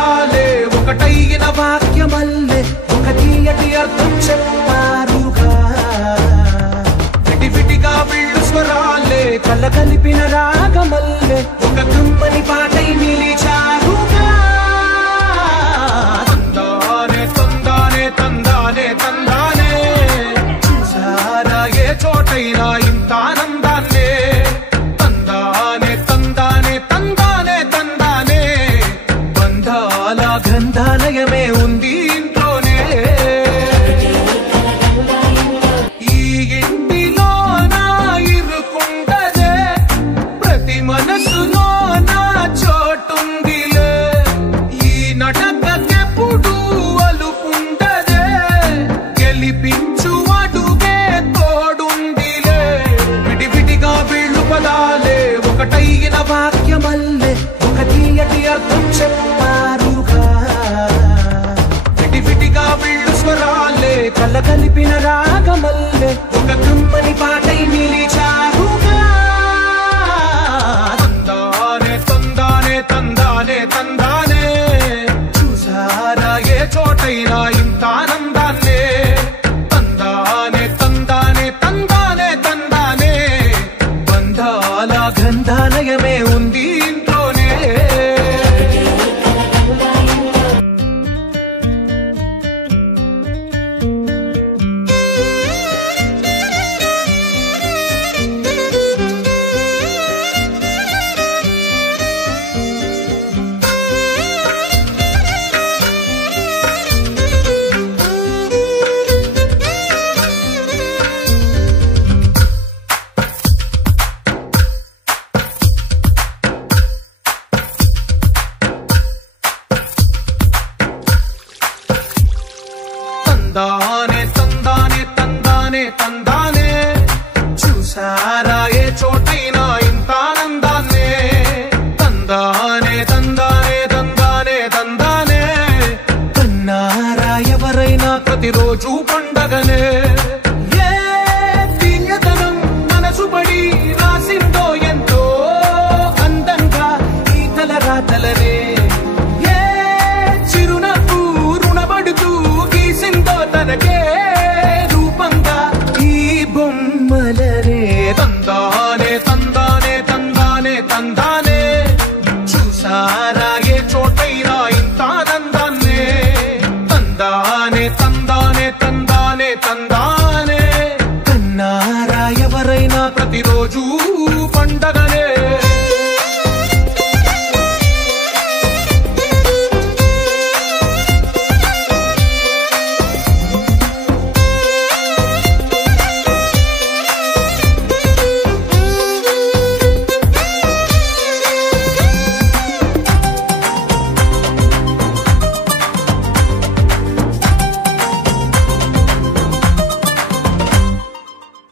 పదాలే ఒకటైన వాక్యమల్లే ఒక తీయటి అర్థం చెప్పారుగా విడివిడిగా వీళ్ళు స్వరాలే కలగలిపిన రాగమల్లే ఒక కమ్మని పాటై నిలిచారుగా తందానే తందానే తందానే తందానే చూసారా ఏ చోటైనా ఇంత ఆనందాన్నే తందానే తందానే తందానే తందానే బంధాల గ్రంథాలయమే ఉంది ఇంట్లోనే ఈ ఇంటిలో నా ఇరుకుండదే ప్రతి మనసులో నా చోటుందిలే ఈ నటకెప్పుడు అలుకుండదే గెలిపించు అడుగే తోడుందిలే విడివిడిగా వీళ్ళు పదాలే ఒకటైన వాక్యమల్లే ఒక తీయటి అర్థం చెప్పారుగా విడివిడిగా వీళ్ళు స్వరాలే కలగలిపిన రాగమల్లే ఒక కమ్మని పాటై నిలిచారుగా తందానే తందానే తందానే తందానే చూసారా ఏ చోటైనా ఇంత ఆనందాన్నే తందానే తందానే తందానే తందానే బంధాల గ్రంథాలయమే ఉంది ఇంట్లోనే తందానే తందానే తందానే తందానే చూసారా ఏ చోటైనా ఇంత ఆనందాన్నే తందానే తందానే తందానే తందానే కన్నారా ఎవరైనా ప్రతిరోజు పండగనే ఏ తీయదనం మనసు పడి రాసిందో ఎంతో అందంగా ఈ కల రాతలనే ఏ చిరునవ్వు రుణపడుతూ గీసిందో తనకే రూపంగా ఈ బొమ్మలనే తందానే తందానే తందానే తందానే చూసారా ఏ చోటైనా ఇంత ఆనందాన్నే తందానే తందానే తందానే తందానే కన్నారా ఎవరైనా ప్రతిరోజు పండగనే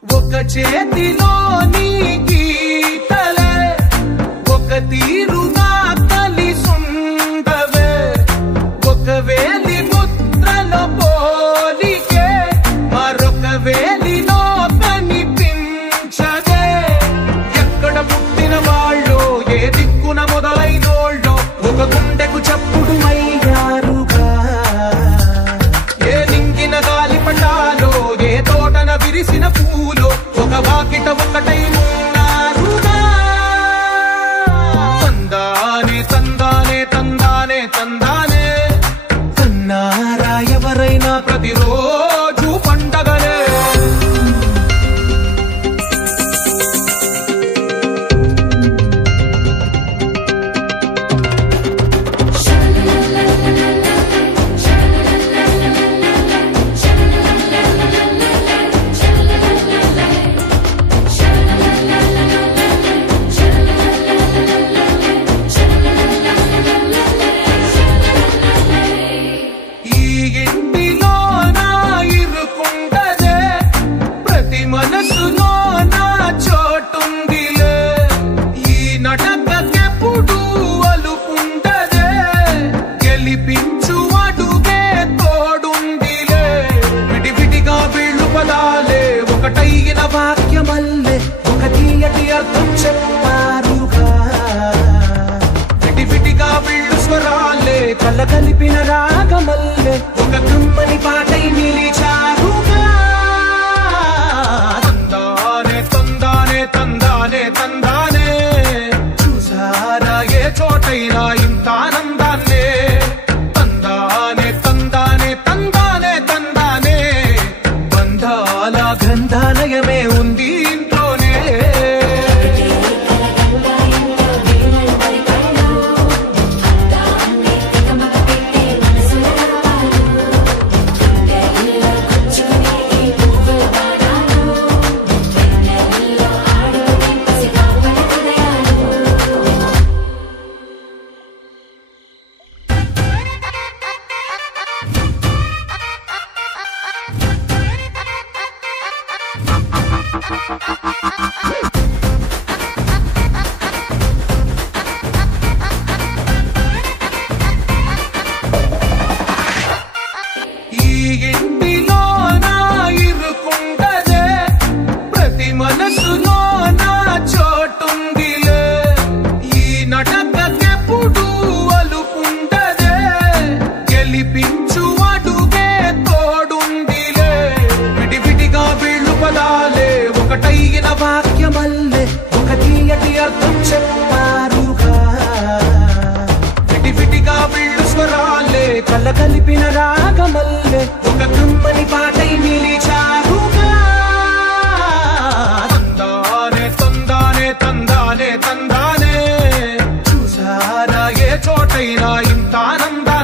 ఒక చేతిలో నీ గీతలే ఒక తీరుగా కలిసుండవే ఒక వేలి ముద్రలో పోలికే మరొక వేలిలో కనిపించదే ఎక్కడ పుట్టిన వాళ్ళు ఏ దిక్కున మొదలైనోళ్ళో ఒక గుండెకు చప్పుడు అయ్యారుగా ఏ నింగిన గాలి పటాలో ఏ తోటన విరిసిన పూలో ఒక వాకిట ఒకటై ఉన్నారుగా తందానే తందానే తందానే తందానే కన్నారా ఎవరైనా ప్రతిరోజు పండగనే ఈ ఇంటిలో నా ఇరుకుండదే ప్రతి మనసులో నా చోటుందిలే ఈ నటకెప్పుడు అలుకుండదే గెలిపించు అడుగే తోడుందిలే విడివిడిగా వీళ్ళు పదాలే ఒకటైన వాక్యమల్లే ఒక తీయటి అర్థం చెప్పారుగా విడివిడిగా వీళ్ళు స్వరాలే కల కలగలిపిన రాగమల్లె ఒక కమ్మని పాటై నిలిచారుగా. తందానే తందానే తందానే తందానే చూసారా ఏ చోటైనా ఇంత ఆనందాన్నే. తందానే తందానే తందానే తందానే బంధాల గ్రంథాలయమే ఉంది ఇంట్లోనే. ఈ ఇంటిలోన ఇరుకుండదే ప్రతి మనసులోన చోటుందిలే. ఈ నటకెప్పుడు అలుపుండదే గెలిపించు అడుగే తోడుందిలే. విడివిడిగా వీళ్ళు పదాలే ఒకటైన వాక్యమల్లే ఒక తీయటి అర్థం చెప్పారుగా. విడివిడిగా వీళ్ళు స్వరాలే కలగలిపిన రాగమల్లె ఒక కమ్మని పాటై నిలిచారుగా. తందానే తందానే తందానే తందానే చూసారా ఏ చోటైనా ఇంత ఆనందా.